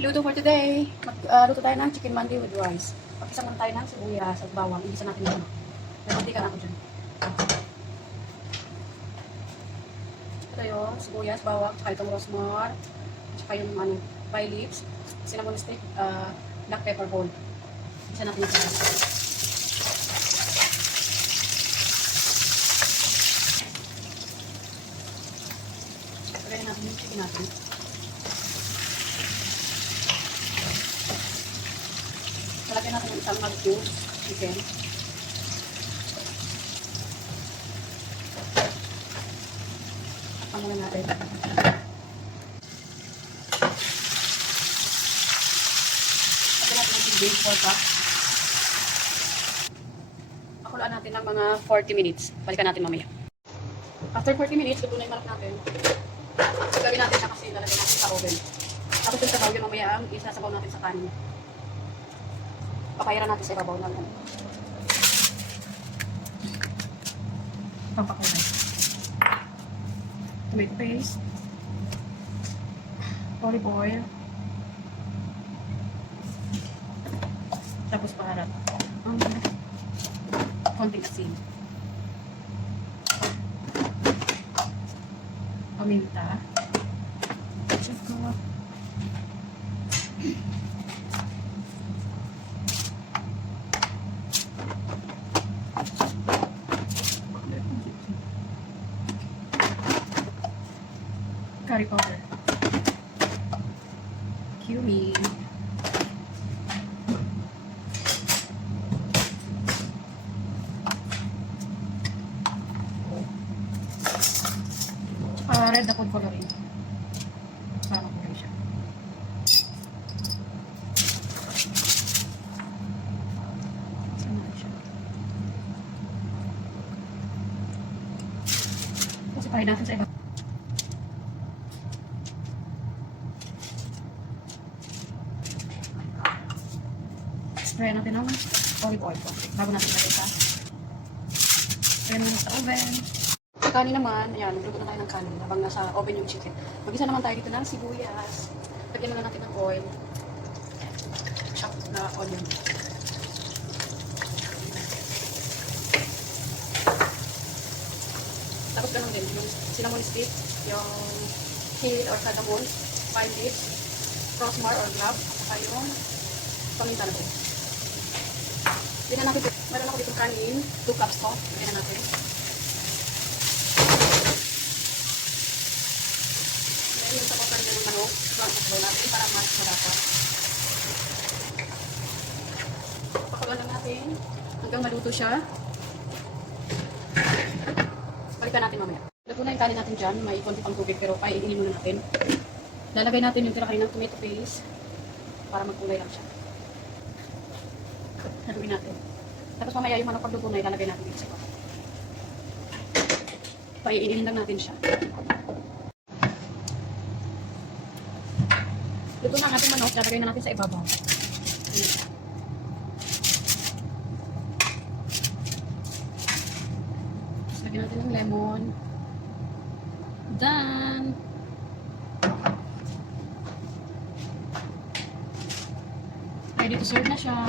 Luto for today. Magluto tayo ng chicken mandi with rice. Pag-isa muna tayo ng sibuyas at bawang. Igisa natin yung ano. May mantika na ako dyan. Ito yung sibuyas, bawang, tsaka itong rosmar, tsaka yung ano, bay leaves, cinnamon stick, black pepper whole. Igisa natin yung lagyan natin yung chicken natin. Lagyan natin yung isang mag-juice chicken. Takpan muna natin. Lagyan natin yung tubig, 4 cups. Pakulaan natin ng mga 40 minutes. Balikan natin mamaya. After 40 minutes, luto na yung manok natin. Gawin natin siya kasi lalagyan natin sa oven. Tapos yung sabaw yun mamaya ang isasabaw natin sa kanin. Pakayaran natin sa ibabaw ng ano. Pampakulay. Tomato paste. Olive oil. Tapos paharap. Konting asin. Paminta. Tsaka curry powder. Cumin. Tsaka red na food coloring. Para kulay siya. Saan natin siya? Kasi pahay natin sa iba. Spray natin ng olive oil bago natin lagay sa spray natin sa oven. Sa kanin naman, ayan, nagluto na tayo ng kanin habang nasa oven yung chicken. Mag-isa naman tayo dito ng sibuyas. Lagyan muna natin ng oil. Chop na onion. Tapos ganun din, yung cinnamon stick, yung hill or cardamom, bay leaves, rosemary or clove, at saka yung paminta natin. Lagyan natin, meron ako dito kanin, 2 cups to. Lagyan natin. Lagyan yung tapos natin ng manok. Ito natin para mas malasa. Pakulan lang natin hanggang maluto siya. Balikan natin mamaya. Luto na yung kanin natin dyan. May konti pang tubig pero paiinin muna natin. Lalagay natin yung tira kayo ng tomato paste para magkulay lang siya. Haluin natin. Tapos mamaya yung manok pagluto na ilalagay natin dito sa ito. Paiinin lang natin siya. Luto na ang ating manok, lalagay na natin sa ibabaw. Tapos lagyan natin ng lemon. Done! Ready to serve na siya.